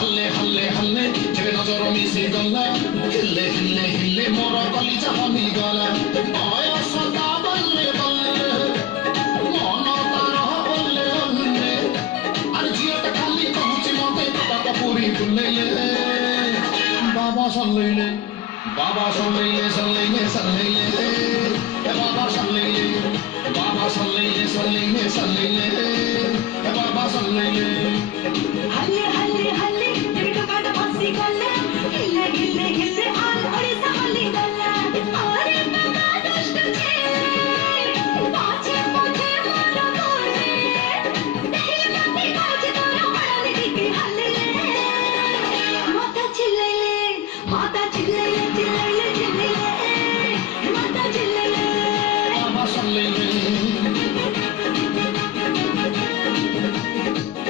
हल्ले हल्ले हल्ले जेबे नजर मिसे गल्ला हिल्ले हिल्ले हिल्ले मोर कलिजा पनि गला आयो सदा बल्ले बल्ले मन तार बल्ले बल्ले अरे जियो त खाली कहूची मते तक पूरी बुल्लेले बाबा सल्लैले बाबा सल्लैले सल्लैले सल्लैले ए बाबा सल्लैले बाबा सल्लैले सल्लैले सल्लैले ए बाबा सल्लैले